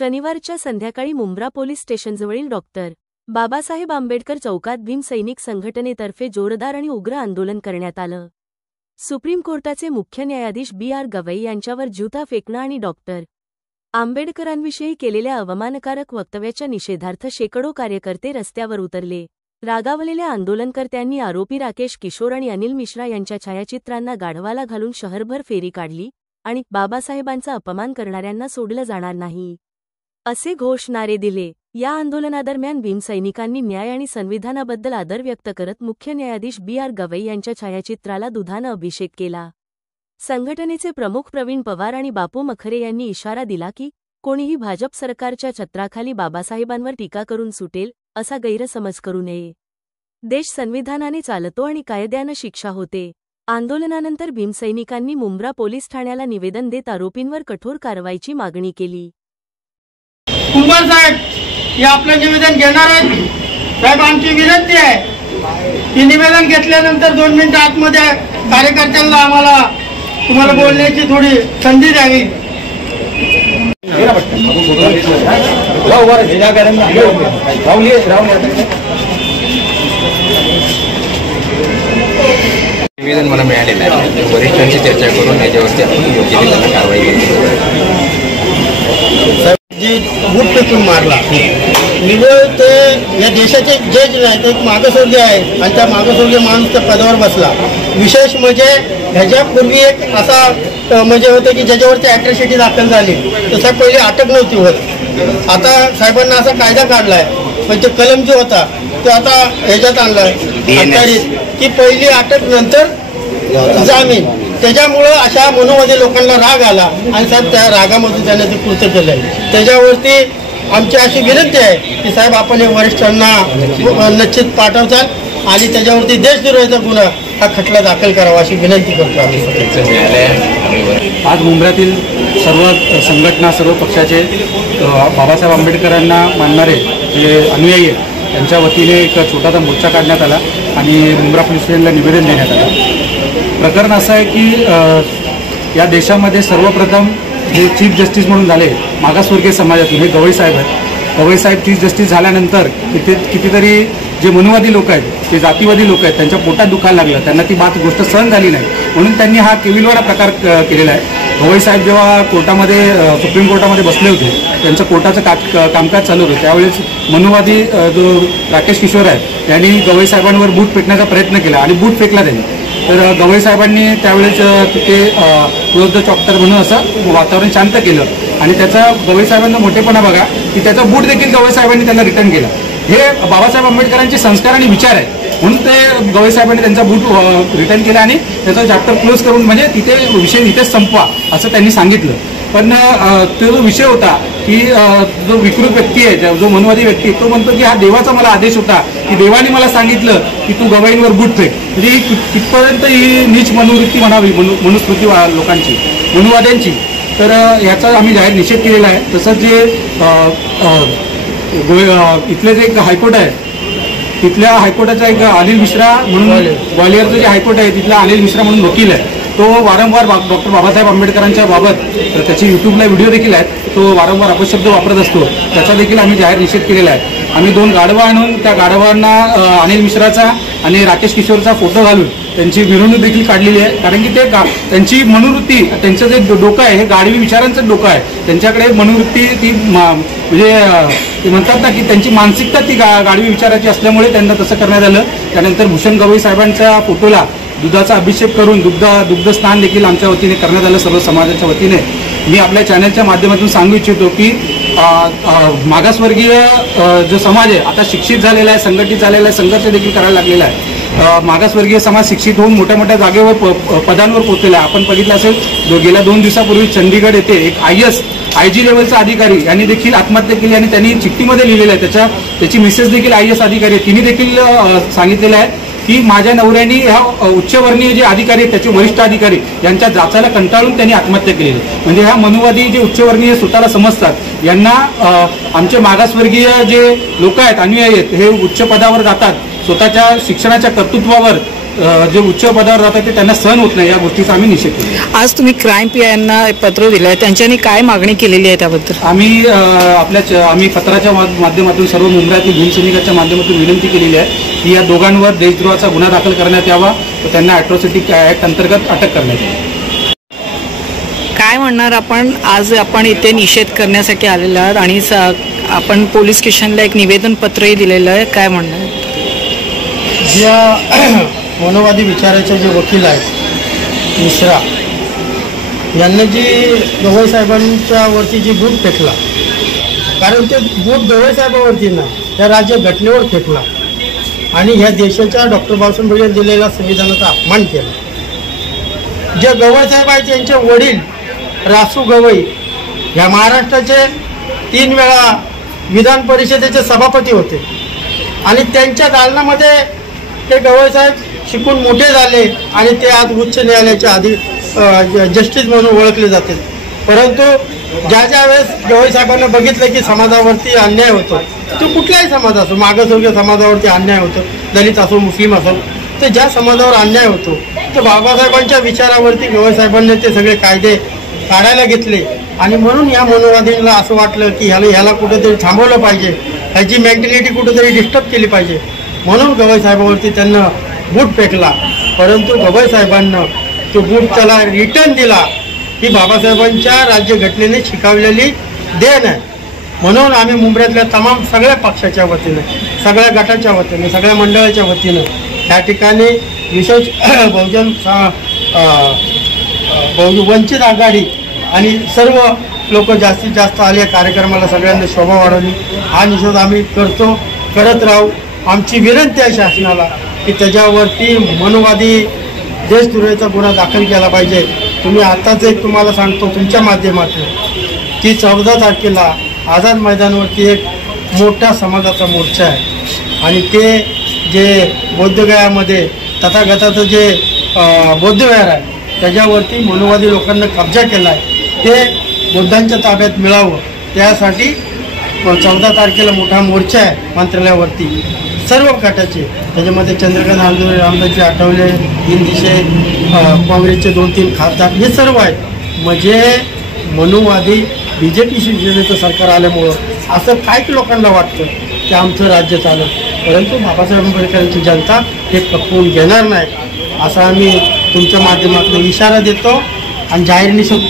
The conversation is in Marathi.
शनिवारच्या संध्याकाळी मुंब्रा पोलीस स्टेशनजवळील डॉक्टर बाबासाहेब आंबेडकर चौकात भीम सैनिक संघटनेतर्फे जोरदार आणि उग्र आंदोलन करण्यात आलं। सुप्रीम कोर्टाचे मुख्य न्यायाधीश B.R. गवई यांच्यावर जूता फेकणं आणि डॉक्टर आंबेडकरांविषयी केलेल्या अवमानकारक वक्तव्याच्या निषेधार्थ शेकडो कार्यकर्ते रस्त्यावर उतरले। रागावलेल्या आंदोलनकर्त्यांनी आरोपी राकेश किशोर आणि अनिल मिश्रा यांच्या छायाचित्रांना गाढवाला घालून शहरभर फेरी काढली आणि बाबासाहेबांचा अपमान करणाऱ्यांना सोडलं जाणार नाही असे घोषणारे दिले। या आंदोलनादरम्यान भीम सैनिकांनी न्याय आणि संविधानाबद्दल आदर व्यक्त करत मुख्य न्यायाधीश B.R. गवई यांच्या छायाचित्राला दुधानं अभिषेक केला। संघटनेचे प्रमुख प्रवीण पवार आणि बापू मखरे यांनी इशारा दिला की कोणीही भाजप सरकारच्या छत्राखाली बाबासाहेबांवर टीका करून सुटेल असा गैरसमज करू नये। देश संविधानाने चालतो आणि कायद्यानं शिक्षा होते। आंदोलनानंतर भीम सैनिकांनी मुंब्रा पोलीस ठाण्याला निवेदन देत आरोपींवर कठोर कारवाईची मागणी केली। कुंभार साहेब हे आपलं निवेदन घेणार आहेत। साहेब आमची विनंती आहे की निवेदन घेतल्यानंतर 2 मिनिटं आतमध्ये कार्यकर्त्यांना आम्हाला तुम्हाला बोलण्याची थोडी संधी द्यावी। निवेदन मला मिळालेलं आहे। वरिष्ठांची चर्चा करून याच्यावरती आपण योग्य ते कारवाई केली। जी बूट फेकून मारला निवळ ते या देशाचे जज आहेत, एक मागासवर्गीय आहे आणि त्या मागासवर्गीय माणूस त्या पदावर बसला। विशेष म्हणजे ह्याच्यापूर्वी एक असा म्हणजे होतं की ज्याच्यावरती अॅट्रॉसिटी दाखल झाली तसा पहिली अटक नव्हती होत। आता साहेबांना असा कायदा काढलाय म्हणजे कलम जो होता तो आता ह्याच्यात आणलाय की पहिली अटक नंतर जामीन। त्याच्यामुळं अशा मनोवादी लोकांना राग आला आणि साहेब त्या रागामधून त्यांनी ते कृत्य केलं। त्याच्यावरती आमची अशी विनंती आहे की साहेब आपण हे वरिष्ठांना निश्चित पाठवताल आणि त्याच्यावरती देशद्रोहाचा गुन्हा हा खटला दाखल करावा अशी विनंती करतो आम्ही। आज मुंब्र्यातील सर्व संघटना सर्व पक्षाचे बाबासाहेब आंबेडकरांना मानणारे जे अनुयायी आहेत त्यांच्या वतीने एक छोटासा मोर्चा काढण्यात आला आणि मुंब्रा पोलीस स्टेशनला निवेदन देण्यात आलं। प्रकरण असं आहे की या देशामध्ये सर्वप्रथम जे चीफ जस्टिस म्हणून झाले मागासवर्गीय समाजातून हे गवई साहेब आहेत। गवई साहेब चीफ जस्टिस झाल्यानंतर कितीतरी जे मनुवादी लोक आहेत, जे जातीवादी लोक आहेत त्यांच्या पोटात दुखायला लागलं, त्यांना ती गोष्ट सहन झाली नाही म्हणून त्यांनी हा केविलवाडा प्रकार केलेला आहे। गवई साहेब जेव्हा कोर्टामध्ये सुप्रीम कोर्टामध्ये बसले होते, त्यांचं कोर्टाचं कामकाज चालू होतं, त्यावेळेस मनुवादी जो राकेश किशोर आहे त्यांनी गवई साहेबांवर बूट फेकण्याचा प्रयत्न केला आणि बूट फेकला त्यांनी। तर गवई साहेबांनी त्यावेळेस तिथे क्लोज द चॅप्टर म्हणून असं वातावरण शांत केलं आणि त्याचा गवई साहेबांना मोठेपणा बघा की त्याचा बूट देखील गवई साहेबांनी त्यांना रिटर्न केला। हे बाबासाहेब आंबेडकरांचे संस्कार आणि विचार आहेत म्हणून ते गवई साहेबांनी त्यांचा बूट रिटर्न केला आणि त्याचा चॅप्टर क्लोज करून म्हणजे तिथे विषय इथेच संपवा असं त्यांनी सांगितलं। पण तो जो विषय होता की जो विकृत व्यक्ती आहे, जो मनवादी व्यक्ती तो म्हणतो की हा देवाचा मला आदेश होता की देवाने मला सांगितलं की तू गवईंवर बूट फेक। म्हणजे कितपर्यंत ही नीच मनोवृत्ती म्हणावी मनुस्मृती लोकांची मनुवाद्यांची। तर याचा आम्ही जाहीर निषेध केलेला आहे। तसंच जे इथले जे एक हायकोर्ट आहे तिथल्या हायकोर्टाचा एक अनिल मिश्रा म्हणून ग्वालियरचं जे हायकोर्ट आहे तिथला अनिल मिश्रा म्हणून वकील आहे, तो वारंवार डॉक्टर बाबासाहेब आंबेडकरांच्या बाबत त्याची यूट्यूबला व्हिडिओ देखील आहेत, तो वारंवार अपशब्द वापरत असतो, त्याचा देखील आम्ही जाहीर निषेध केलेला आहे। आम्ही 2 गाढवा आणून त्या गाढवांना अनिल मिश्राचा आणि राकेश किशोरचा फोटो घालून त्यांची मिरवणूक देखील काढलेली आहे। कारण की ते त्यांची मनोवृत्ती, त्यांचं जे डोकं आहे हे गाढवी विचारांचं डोकं आहे, त्यांच्याकडे मनोवृत्ती ती म्हणजे ते म्हणतात ना की त्यांची मानसिकता ती गाढवी विचाराची असल्यामुळे त्यांना तसं करण्यात आलं। त्यानंतर भूषण गवई साहेबांच्या फोटोला दुधाचा अभिषेक करून दुग्ध स्नान देखील आमच्या वतीने करण्यात आलं सर्व समाजाच्या वतीने। मी आपल्या चॅनलच्या माध्यमातून सांगू इच्छितो की मागासवर्गीय जो समाज आहे आता शिक्षित झालेला आहे, संघटित झालेला आहे, संघर्ष देखील करायला लागलेला आहे। मागासवर्गीय समाज शिक्षित होऊन मोठ्या मोठ्या जागेवर पदांवर पोहोचलेला आहे। आपण बघितलं असेल गेल्या 2 दिवसापूर्वी चंदीगड येथे एक IG लेवलचा अधिकारी यांनी देखील आत्महत्या केली आणि त्यांनी चिठ्ठीमध्ये लिहिलेलं आहे, त्याची मिसेस देखील IAS अधिकारी आहे, तिने देखील सांगितलेलं आहे की माझ्या नवऱ्याने ह्या उच्चवर्णीय जे अधिकारी आहेत त्याचे वरिष्ठ अधिकारी यांच्या जाचाला कंटाळून त्यांनी आत्महत्या केली। म्हणजे ह्या मनुवादी जे उच्चवर्णीय स्वतःला समजतात यांना आमचे मागासवर्गीय जे लोक आहेत अनुयायी आहेत हे उच्च पदावर जातात, स्वतःच्या शिक्षणाच्या कर्तृत्वावर जे उच्च पदावर जातात ते त्यांना सहन होत नाही, या गोष्टीचा आम्ही निषेध केला. आज तुम्ही क्राईम पीआयना पत्र दिलंय, त्यांच्यानी काय मागणी केलेली आहे त्याबद्दल? आम्ही आम्ही पत्राच्या माध्यमातून सर्व मुंबईतील भीमसैनिकाच्या माध्यमातून विनंती केलेली आहे की या दोघांवर देशद्रोहाचा गुन्हा दाखल करण्यात यावा व त्यांना अॅट्रॉसिटी ॲक्ट अंतर्गत अटक करण्यात यावी. काय म्हणणार आपण? आज आपण इथे निषेध करण्यासाठी आलेलो आहात आणि आपण पोलीस स्टेशनला एक निवेदन पत्रही दिलेलं आहे, काय म्हणणार? ज्या मनोवादी विचाराचे जे वकील आहेत मिश्रा यांनी जी गवई साहेबांच्या वरती जी बूट फेकला, कारण ते बूट गवई साहेबावरती नाही त्या राज्य घटनेवर फेकला आणि ह्या देशाच्या डॉक्टर बाबासाहेब आंबेडकर दिलेल्या संविधानाचा अपमान केला. जे गवई साहेब आहेत त्यांचे वडील रासू गवई ह्या महाराष्ट्राचे 3 वेळा विधान परिषदेचे सभापती होते आणि त्यांच्या दालनामध्ये ते गवई साहेब शिकून मोठे झाले आणि ते आज उच्च न्यायालयाच्या जस्टिस म्हणून ओळखले जाते. परंतु ज्या वेळेस गवई साहेबांना बघितलं की समाजावरती अन्याय होतो, तो कुठलाही समाज असो, मागासवर्गीय समाजावरती अन्याय होतो, दलित असो मुस्लिम असो, तर ज्या समाजावर अन्याय होतो तर बाबासाहेबांच्या विचारावरती गवई साहेबांनी ते सगळे कायदे काढायला घेतले आणि म्हणून या मनोवादींना असं वाटलं की ह्याला कुठेतरी थांबवलं पाहिजे, ह्याची मेंटॅलिटी कुठेतरी डिस्टर्ब केली पाहिजे, म्हणून गवई साहेबावरती त्यांना बूट फेकला. परंतु गवई साहेबांना तो बूट त्याला रिटर्न दिला ही बाबासाहेबांच्या राज्यघटनेने शिकवलेली देण आहे. म्हणून आम्ही मुंबईतल्या तमाम सगळ्या पक्षाच्या वतीनं, सगळ्या गटाच्या वतीनं, सगळ्या मंडळाच्या वतीनं या ठिकाणी विशेष वंचित आघाडी आणि सर्व लोक जास्तीत जास्त आले कार्यक्रमाला, सगळ्यांनी शोभा वाढवली. हा निषेध आम्ही करत राहू. आमची विनंती आहे शासनाला की त्याच्यावरती मनोवादी देशद्रोहाचा गुन्हा दाखल केला पाहिजे. तुम्ही आताच एक तुम्हाला सांगतो तुमच्या माध्यमातून की 14 तारखेला आझाद मैदानावरती एक मोठा समाजाचा मोर्चा आहे आणि ते जे बोद्धगयामध्ये तथागताचं जे बौद्धविहार आहे त्याच्यावरती मनोवादी लोकांना कब्जा केला आहे, ते बुद्धांच्या ताब्यात मिळावं त्यासाठी 14 तारखेला मोठा मोर्चा आहे मंत्रालयावरती सर्व गटाचे. त्याच्यामध्ये चंद्रकांत आंदोलन, रामदासजी आठवले, हिंदीशे, काँग्रेसचे 2-3 खासदार हे सर्व आहेत. म्हणजे मनोवादी BJP शिवसेनेचं सरकार आल्यामुळं असं काही लोकांना वाटतं की आमचं राज्य चालेल, परंतु बाबासाहेब आंबेडकरांची जनता हे खपवून घेणार नाही असा आम्ही तुमच्या माध्यमातून इशारा देतो आणि जाहीर निषेध